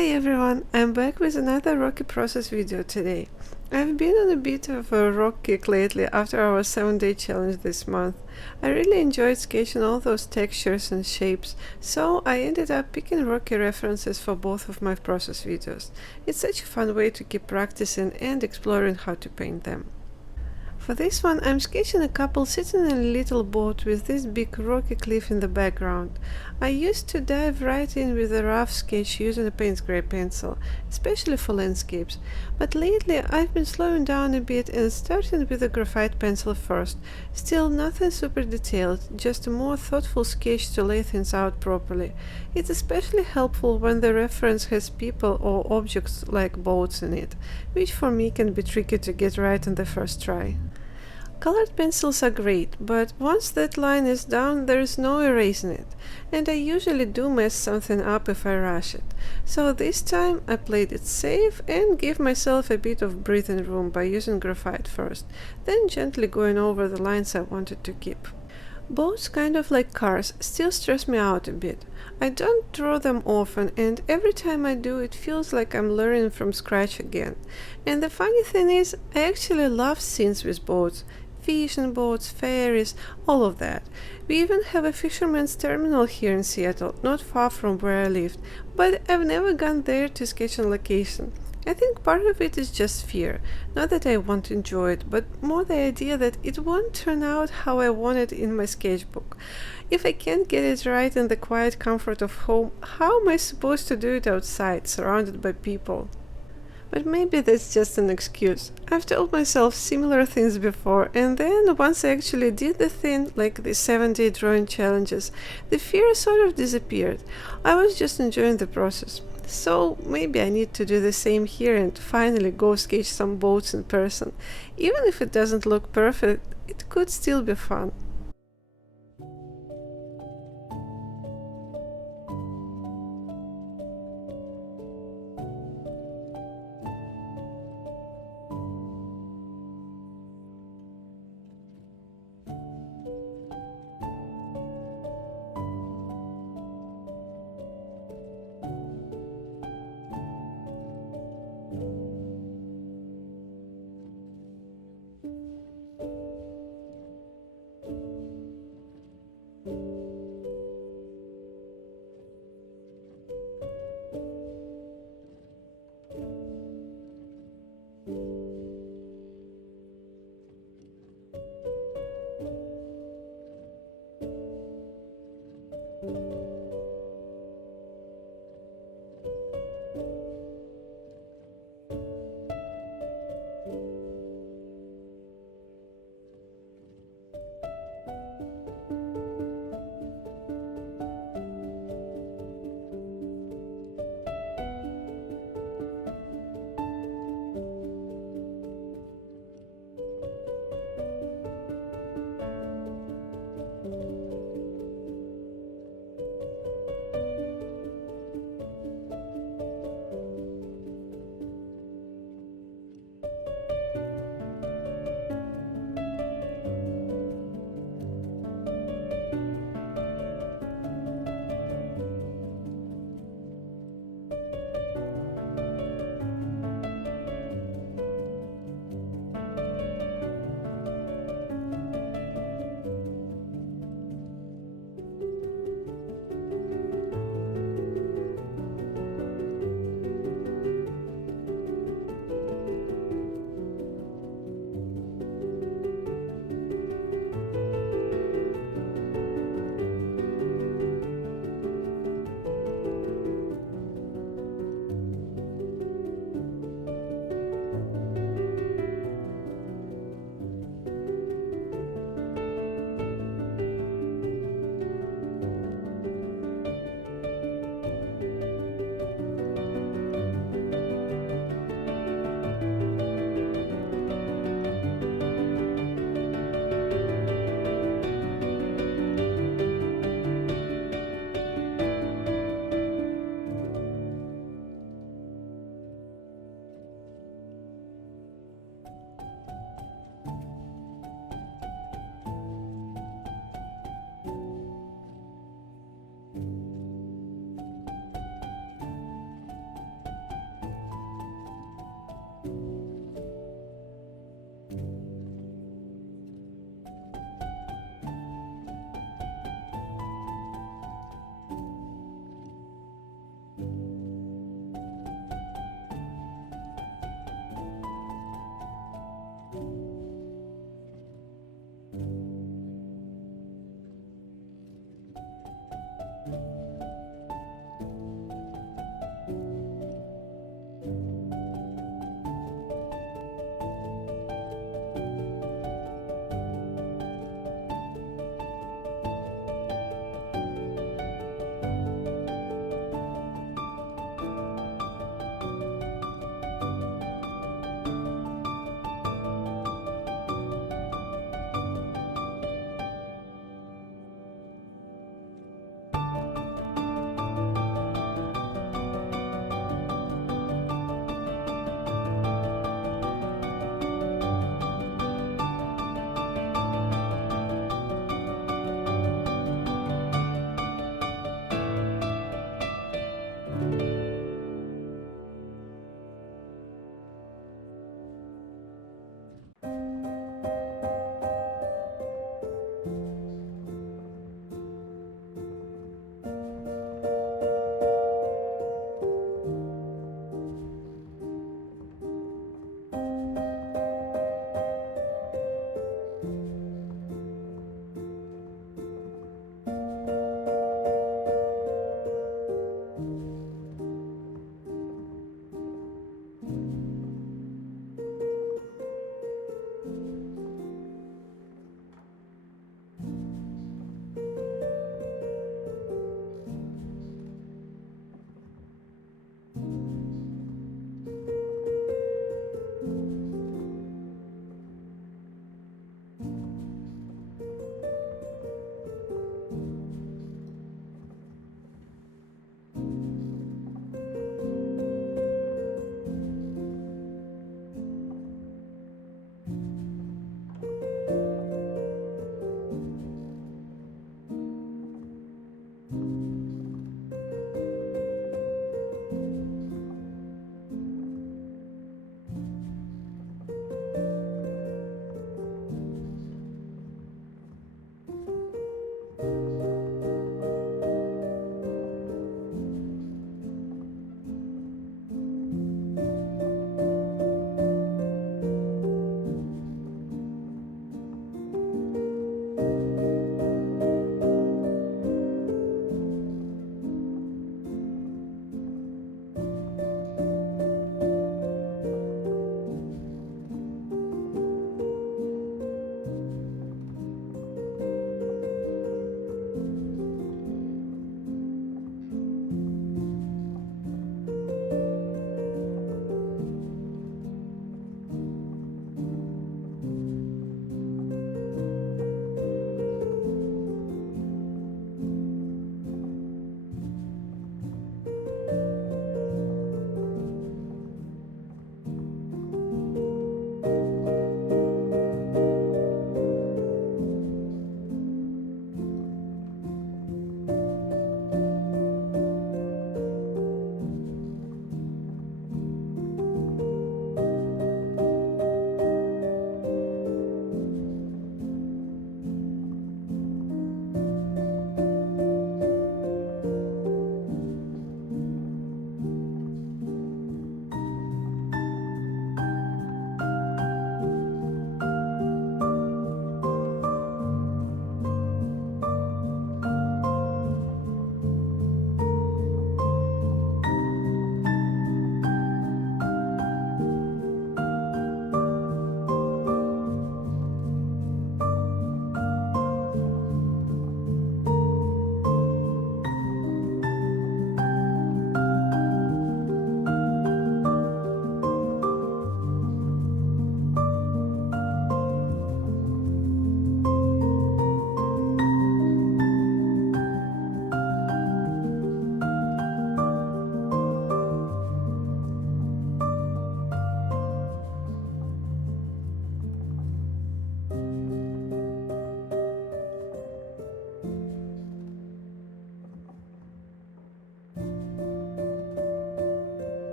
Hi everyone, I'm back with another rocky process video today. I've been on a bit of a rock kick lately after our 7-day challenge this month. I really enjoyed sketching all those textures and shapes, so I ended up picking rocky references for both of my process videos. It's such a fun way to keep practicing and exploring how to paint them. For this one, I'm sketching a couple sitting in a little boat with this big rocky cliff in the background. I used to dive right in with a rough sketch using a paint spray pencil, especially for landscapes, but lately I've been slowing down a bit and starting with a graphite pencil first. Still nothing super detailed, just a more thoughtful sketch to lay things out properly. It's especially helpful when the reference has people or objects like boats in it, which for me can be tricky to get right on the first try. Colored pencils are great, but once that line is down, there is no erasing it, and I usually do mess something up if I rush it. So this time I played it safe and gave myself a bit of breathing room by using graphite first, then gently going over the lines I wanted to keep. Boats, kind of like cars, still stress me out a bit. I don't draw them often, and every time I do it feels like I'm learning from scratch again. And the funny thing is, I actually love scenes with boats. Fishing boats, ferries, all of that. We even have a fisherman's terminal here in Seattle, not far from where I lived, but I've never gone there to sketch on location. I think part of it is just fear. Not that I won't enjoy it, but more the idea that it won't turn out how I want it in my sketchbook. If I can't get it right in the quiet comfort of home, how am I supposed to do it outside, surrounded by people? But maybe that's just an excuse. I've told myself similar things before, and then once I actually did the thing, like the 7-day drawing challenges, the fear sort of disappeared. I was just enjoying the process. So maybe I need to do the same here and finally go sketch some boats in person. Even if it doesn't look perfect, it could still be fun.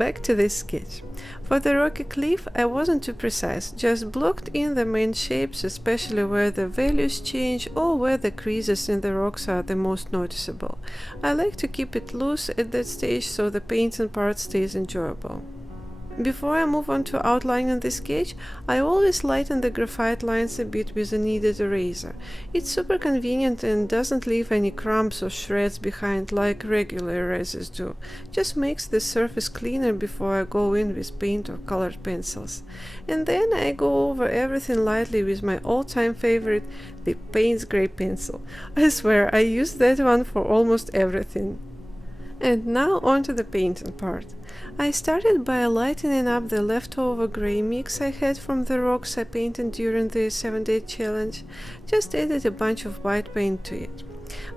back to this sketch. For the rocky cliff, I wasn't too precise, just blocked in the main shapes, especially where the values change or where the creases in the rocks are the most noticeable. I like to keep it loose at that stage so the painting part stays enjoyable. Before I move on to outlining the sketch, I always lighten the graphite lines a bit with a kneaded eraser. It's super convenient and doesn't leave any crumbs or shreds behind like regular erasers do. Just makes the surface cleaner before I go in with paint or colored pencils. And then I go over everything lightly with my all-time favorite, the Payne's Gray pencil. I swear, I use that one for almost everything. And now on to the painting part. I started by lightening up the leftover grey mix I had from the rocks I painted during the 7-day challenge. Just added a bunch of white paint to it.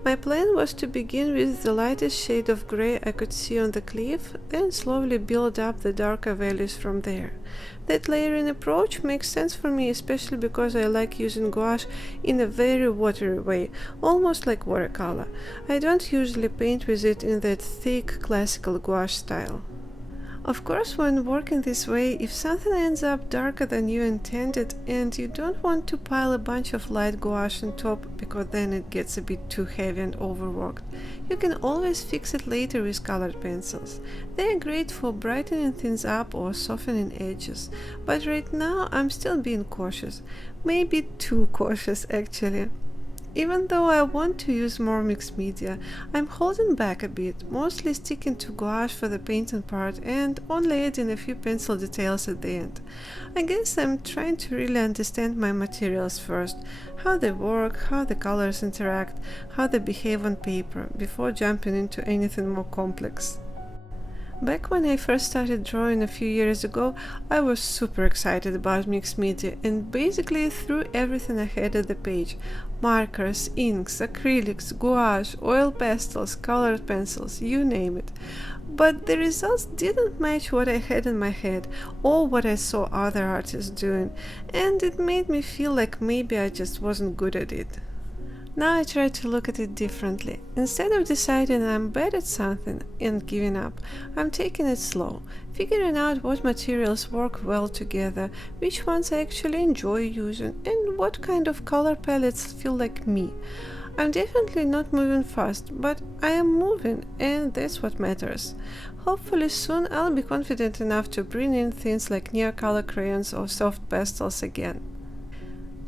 My plan was to begin with the lightest shade of grey I could see on the cliff, then slowly build up the darker values from there. That layering approach makes sense for me, especially because I like using gouache in a very watery way, almost like watercolor. I don't usually paint with it in that thick classical gouache style. Of course, when working this way, if something ends up darker than you intended and you don't want to pile a bunch of light gouache on top because then it gets a bit too heavy and overworked, you can always fix it later with colored pencils. They are great for brightening things up or softening edges, but right now I'm still being cautious. Maybe too cautious actually. Even though I want to use more mixed media, I'm holding back a bit, mostly sticking to gouache for the painting part and only adding a few pencil details at the end. I guess I'm trying to really understand my materials first, how they work, how the colors interact, how they behave on paper, before jumping into anything more complex. Back when I first started drawing a few years ago, I was super excited about mixed media and basically threw everything I had at the page. Markers, inks, acrylics, gouache, oil pastels, colored pencils, you name it. But the results didn't match what I had in my head or what I saw other artists doing, and it made me feel like maybe I just wasn't good at it. Now I try to look at it differently. Instead of deciding I'm bad at something and giving up, I'm taking it slow, figuring out what materials work well together, which ones I actually enjoy using, and what kind of color palettes feel like me. I'm definitely not moving fast, but I am moving, and that's what matters. Hopefully soon I'll be confident enough to bring in things like near-color crayons or soft pastels again.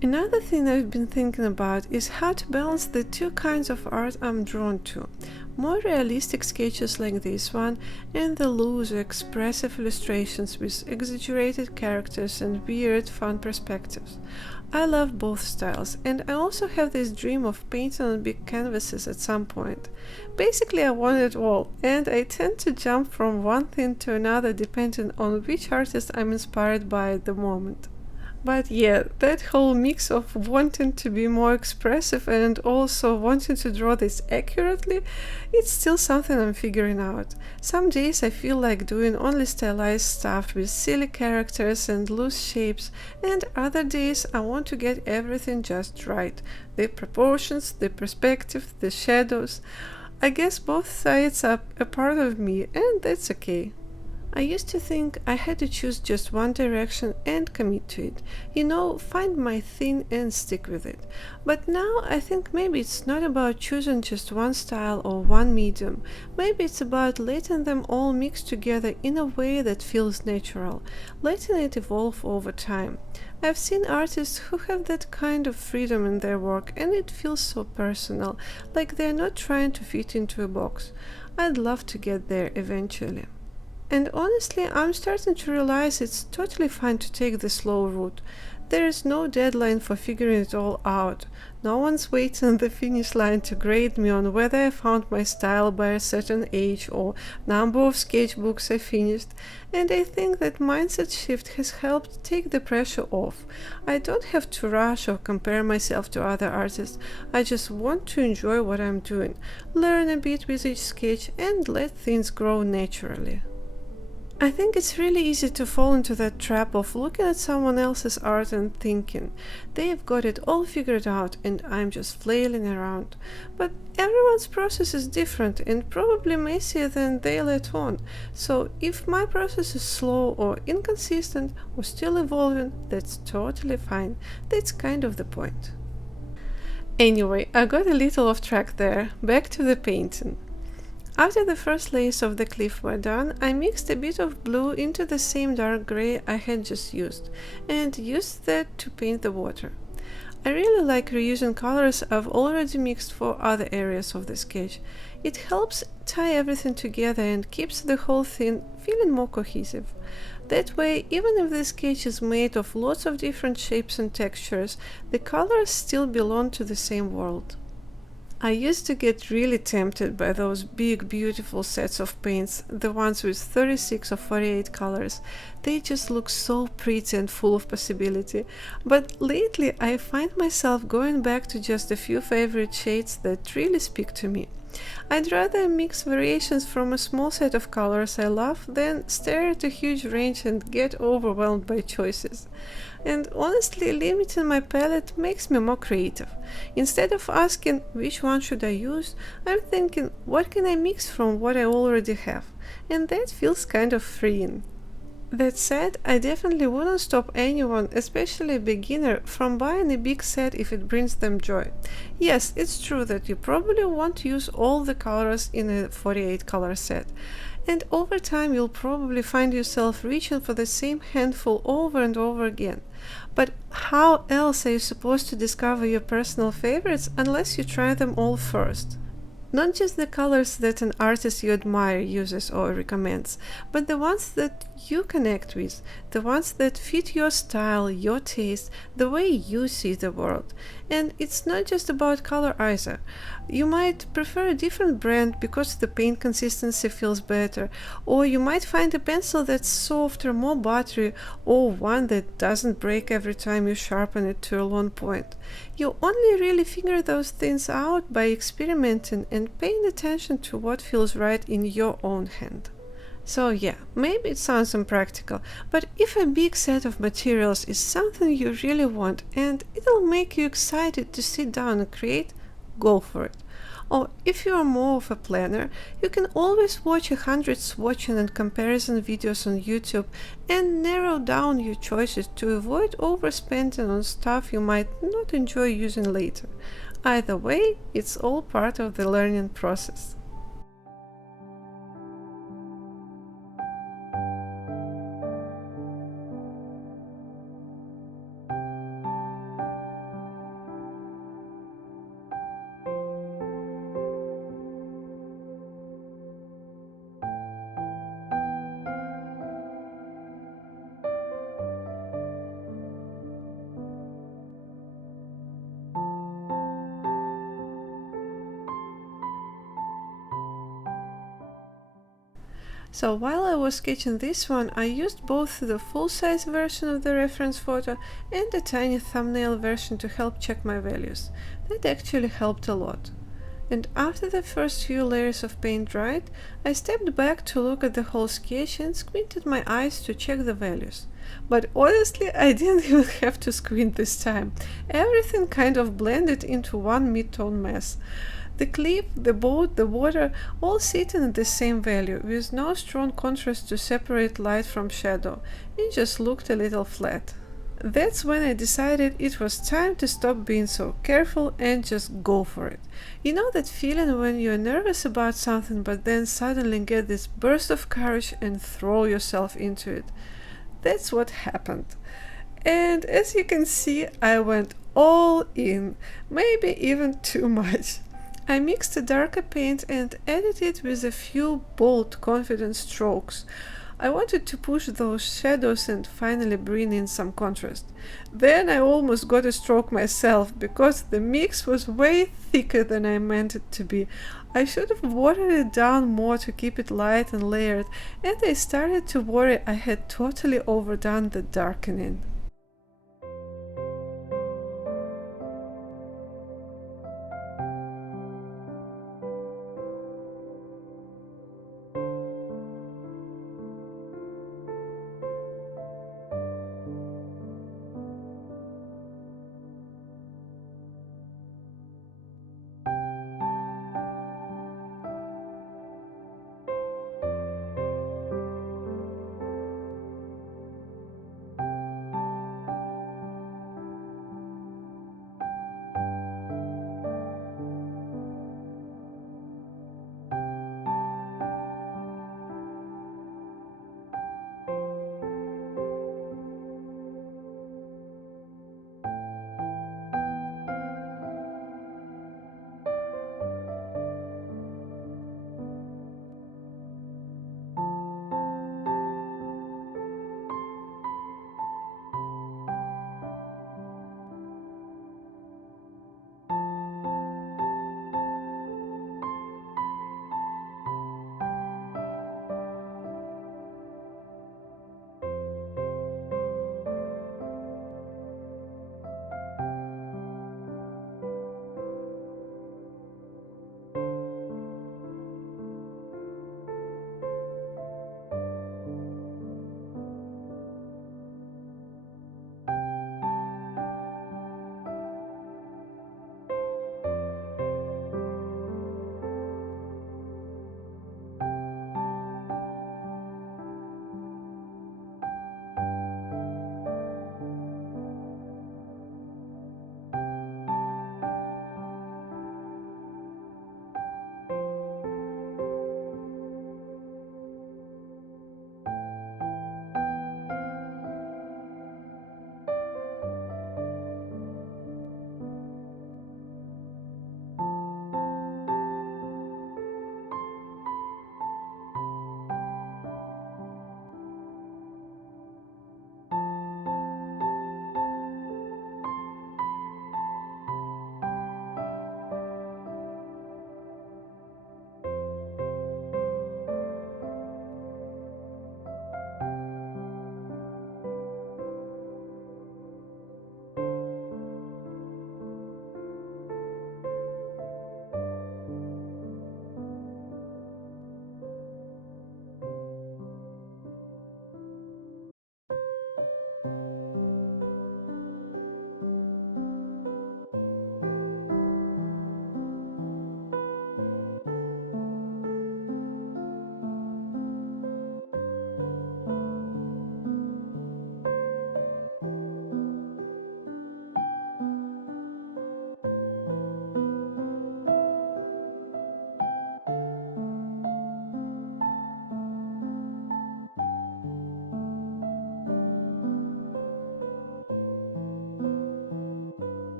Another thing I've been thinking about is how to balance the two kinds of art I'm drawn to. More realistic sketches like this one and the loose, expressive illustrations with exaggerated characters and weird, fun perspectives. I love both styles, and I also have this dream of painting on big canvases at some point. Basically, I want it all, and I tend to jump from one thing to another depending on which artist I'm inspired by at the moment. But yeah, that whole mix of wanting to be more expressive and also wanting to draw this accurately, it's still something I'm figuring out. Some days I feel like doing only stylized stuff with silly characters and loose shapes, and other days I want to get everything just right. The proportions, the perspective, the shadows. I guess both sides are a part of me, and that's okay. I used to think I had to choose just one direction and commit to it. Find my thing and stick with it. But now I think maybe it's not about choosing just one style or one medium. Maybe it's about letting them all mix together in a way that feels natural, letting it evolve over time. I've seen artists who have that kind of freedom in their work, and it feels so personal, like they're not trying to fit into a box. I'd love to get there eventually. And honestly, I'm starting to realize it's totally fine to take the slow route. There is no deadline for figuring it all out. No one's waiting on the finish line to grade me on whether I found my style by a certain age or number of sketchbooks I finished. And I think that mindset shift has helped take the pressure off. I don't have to rush or compare myself to other artists. I just want to enjoy what I'm doing, learn a bit with each sketch, and let things grow naturally. I think it's really easy to fall into that trap of looking at someone else's art and thinking, they've got it all figured out and I'm just flailing around. But everyone's process is different and probably messier than they let on. So if my process is slow or inconsistent or still evolving, that's totally fine. That's kind of the point. Anyway, I got a little off track there. Back to the painting. After the first layers of the cliff were done, I mixed a bit of blue into the same dark grey I had just used, and used that to paint the water. I really like reusing colors I've already mixed for other areas of the sketch. It helps tie everything together and keeps the whole thing feeling more cohesive. That way, even if the sketch is made of lots of different shapes and textures, the colors still belong to the same world. I used to get really tempted by those big beautiful sets of paints, the ones with 36 or 48 colors. They just look so pretty and full of possibility. But lately I find myself going back to just a few favorite shades that really speak to me. I'd rather mix variations from a small set of colors I love than stare at a huge range and get overwhelmed by choices. And honestly, limiting my palette makes me more creative. Instead of asking which one should I use, I'm thinking what can I mix from what I already have, and that feels kind of freeing. That said, I definitely wouldn't stop anyone, especially a beginner, from buying a big set if it brings them joy. Yes, it's true that you probably won't use all the colors in a 48 color set, and over time you'll probably find yourself reaching for the same handful over and over again. But how else are you supposed to discover your personal favorites unless you try them all first? Not just the colors that an artist you admire uses or recommends, but the ones that you connect with, the ones that fit your style, your taste, the way you see the world. And it's not just about color either. You might prefer a different brand because the paint consistency feels better, or you might find a pencil that's softer, more buttery, or one that doesn't break every time you sharpen it to a long point. You only really figure those things out by experimenting and paying attention to what feels right in your own hand. So yeah, maybe it sounds impractical, but if a big set of materials is something you really want and it'll make you excited to sit down and create, go for it. Or if you are more of a planner, you can always watch 100 swatching and comparison videos on YouTube and narrow down your choices to avoid overspending on stuff you might not enjoy using later. Either way, it's all part of the learning process. So while I was sketching this one, I used both the full-size version of the reference photo and a tiny thumbnail version to help check my values. That actually helped a lot. And after the first few layers of paint dried, I stepped back to look at the whole sketch and squinted my eyes to check the values. But honestly, I didn't even have to squint this time. Everything kind of blended into one mid-tone mess. The cliff, the boat, the water, all sitting at the same value, with no strong contrast to separate light from shadow. It just looked a little flat. That's when I decided it was time to stop being so careful and just go for it. You know that feeling when you're nervous about something but then suddenly get this burst of courage and throw yourself into it? That's what happened. And as you can see, I went all in, maybe even too much. I mixed a darker paint and added it with a few bold, confident strokes. I wanted to push those shadows and finally bring in some contrast. Then I almost got a stroke myself because the mix was way thicker than I meant it to be. I should have watered it down more to keep it light and layered, and I started to worry I had totally overdone the darkening.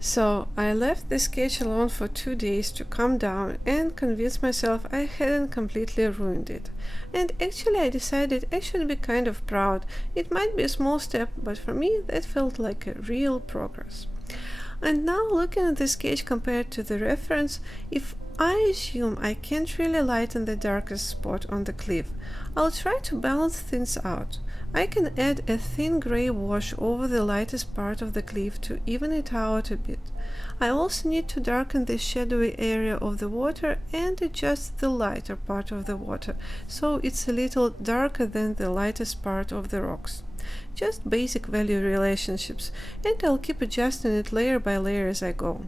So I left the sketch alone for 2 days to calm down and convince myself I hadn't completely ruined it. And actually I decided I should be kind of proud. It might be a small step, but for me that felt like a real progress. And now looking at the sketch compared to the reference, if I assume I can't really lighten the darkest spot on the cliff, I'll try to balance things out. I can add a thin gray wash over the lightest part of the cliff to even it out a bit. I also need to darken the shadowy area of the water and adjust the lighter part of the water so it's a little darker than the lightest part of the rocks. Just basic value relationships, and I'll keep adjusting it layer by layer as I go.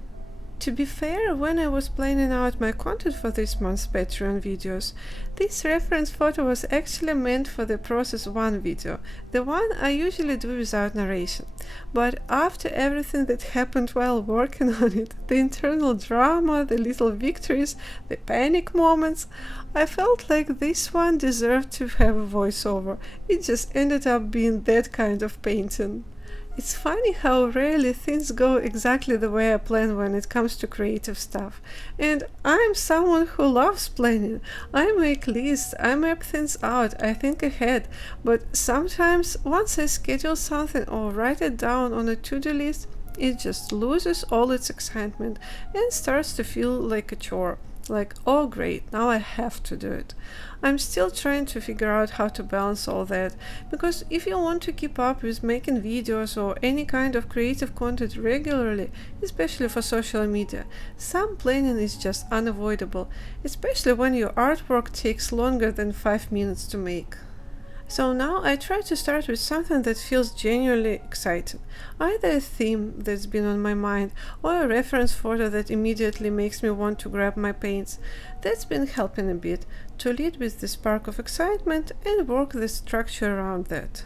To be fair, when I was planning out my content for this month's Patreon videos, this reference photo was actually meant for the process 1 video, the one I usually do without narration. But after everything that happened while working on it, the internal drama, the little victories, the panic moments, I felt like this one deserved to have a voiceover. It just ended up being that kind of painting. It's funny how rarely things go exactly the way I plan when it comes to creative stuff. And I'm someone who loves planning. I make lists, I map things out, I think ahead. But sometimes, once I schedule something or write it down on a to-do list, it just loses all its excitement and starts to feel like a chore. Like, oh great, now I have to do it. I'm still trying to figure out how to balance all that, because if you want to keep up with making videos or any kind of creative content regularly, especially for social media, some planning is just unavoidable, especially when your artwork takes longer than 5 minutes to make. So now I try to start with something that feels genuinely exciting, either a theme that's been on my mind or a reference photo that immediately makes me want to grab my paints. That's been helping a bit, to lead with the spark of excitement and work the structure around that.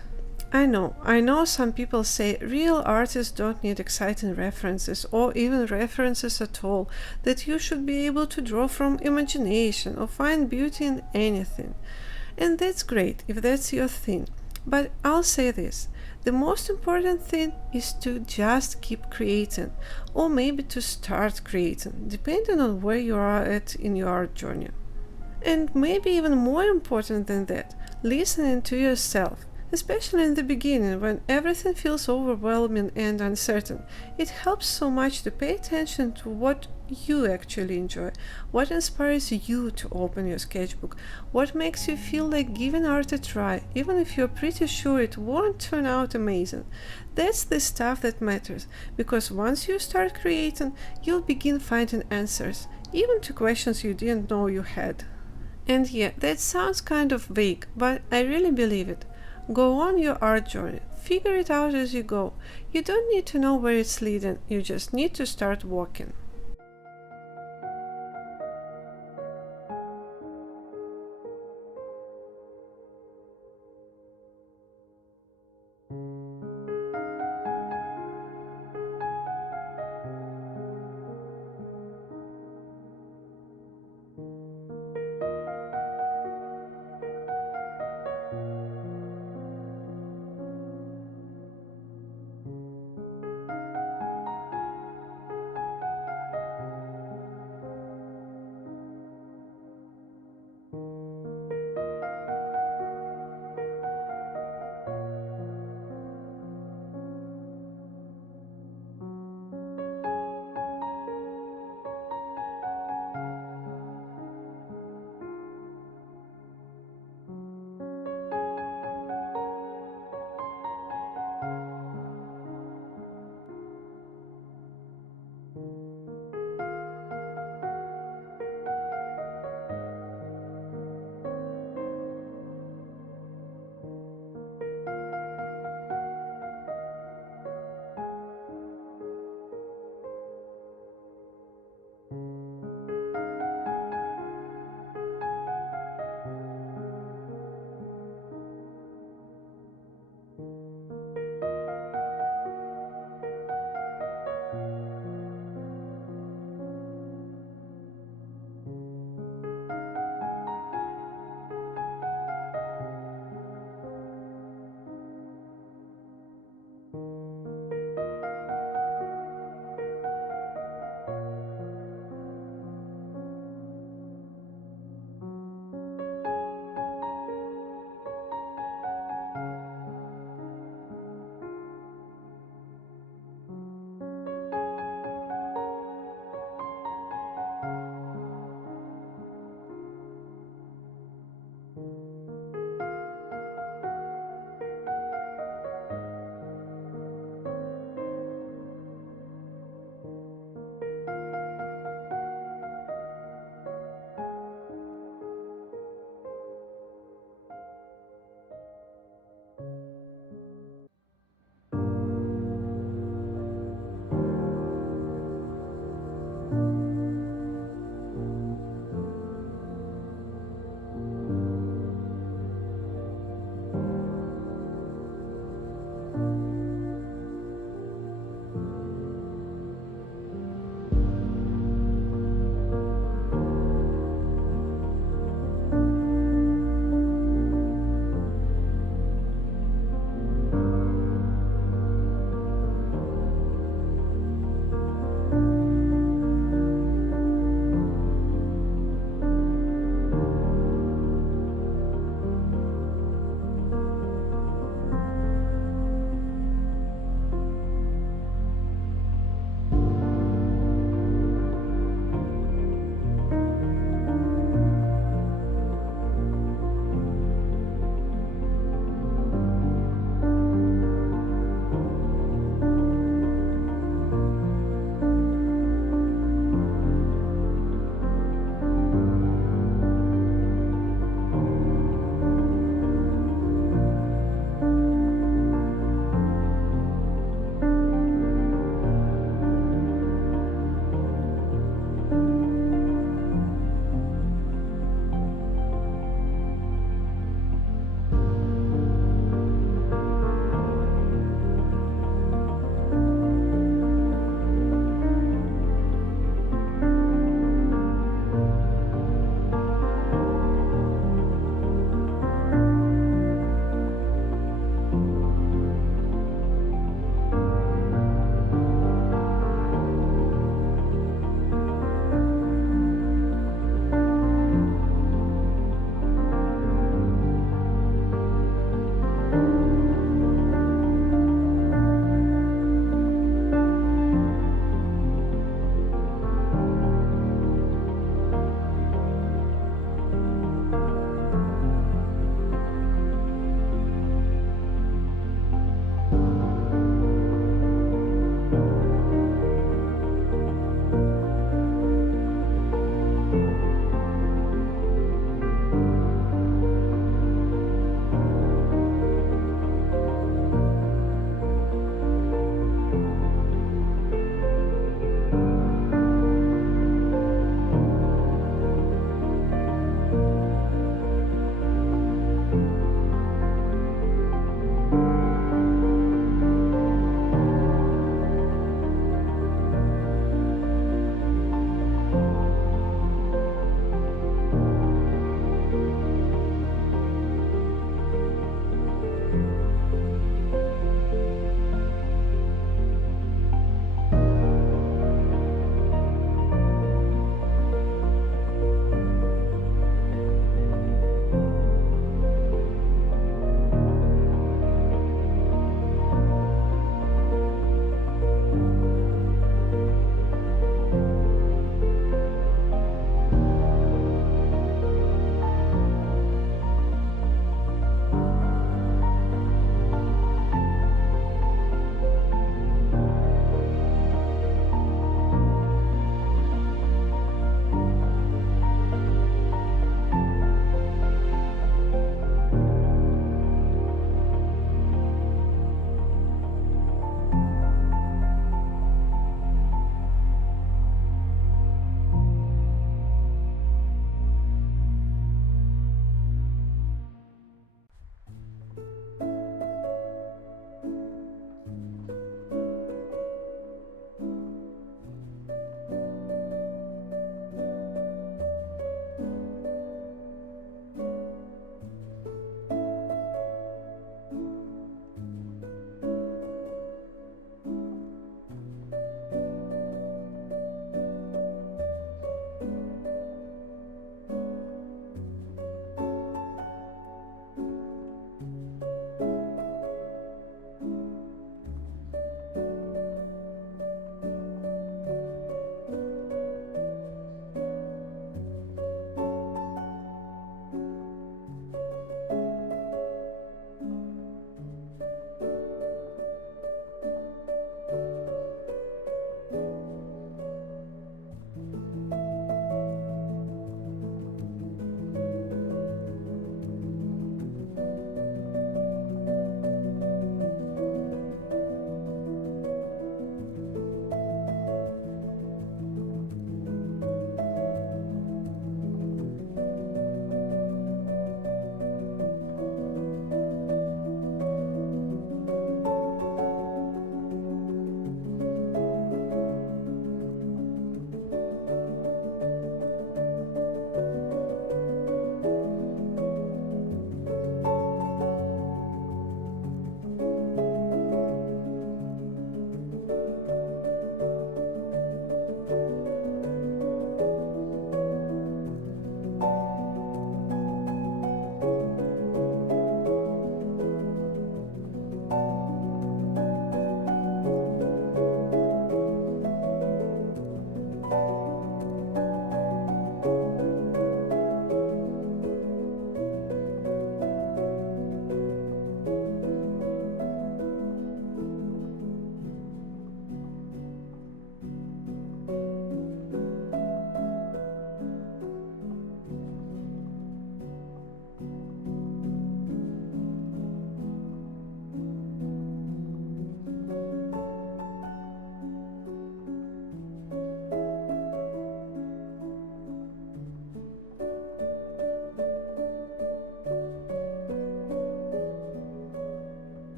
I know some people say real artists don't need exciting references or even references at all, that you should be able to draw from imagination or find beauty in anything. And that's great if that's your thing. But I'll say this, the most important thing is to just keep creating, or maybe to start creating, depending on where you are at in your art journey. And maybe even more important than that, listening to yourself, especially in the beginning when everything feels overwhelming and uncertain. It helps so much to pay attention to what you actually enjoy, what inspires you to open your sketchbook, what makes you feel like giving art a try, even if you're pretty sure it won't turn out amazing. That's the stuff that matters, because once you start creating, you'll begin finding answers, even to questions you didn't know you had. And yeah, that sounds kind of vague, but I really believe it. Go on your art journey. Figure it out as you go. You don't need to know where it's leading, you just need to start walking.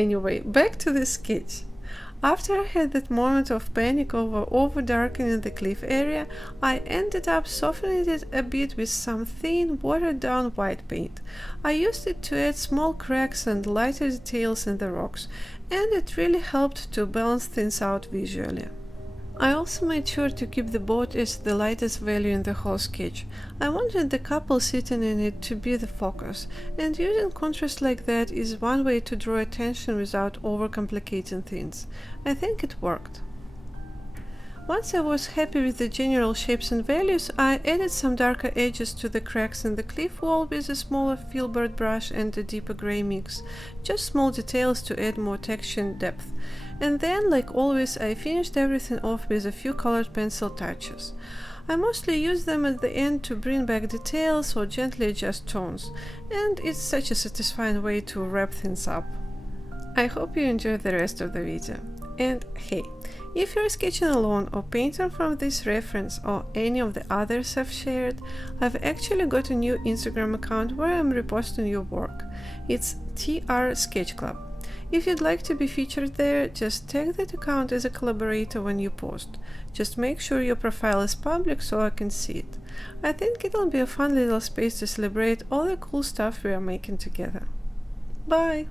Anyway, back to the sketch. After I had that moment of panic over darkening the cliff area, I ended up softening it a bit with some thin, watered down white paint. I used it to add small cracks and lighter details in the rocks, and it really helped to balance things out visually. I also made sure to keep the boat as the lightest value in the whole sketch. I wanted the couple sitting in it to be the focus, and using contrast like that is one way to draw attention without overcomplicating things. I think it worked. Once I was happy with the general shapes and values, I added some darker edges to the cracks in the cliff wall with a smaller filbert brush and a deeper grey mix, just small details to add more texture and depth. And then, like always, I finished everything off with a few colored pencil touches. I mostly use them at the end to bring back details or gently adjust tones, and it's such a satisfying way to wrap things up. I hope you enjoyed the rest of the video. And hey, if you're sketching alone or painting from this reference or any of the others I've shared, I've actually got a new Instagram account where I'm reposting your work. It's TR Sketch Club. If you'd like to be featured there, just tag that account as a collaborator when you post. Just make sure your profile is public so I can see it. I think it'll be a fun little space to celebrate all the cool stuff we are making together. Bye!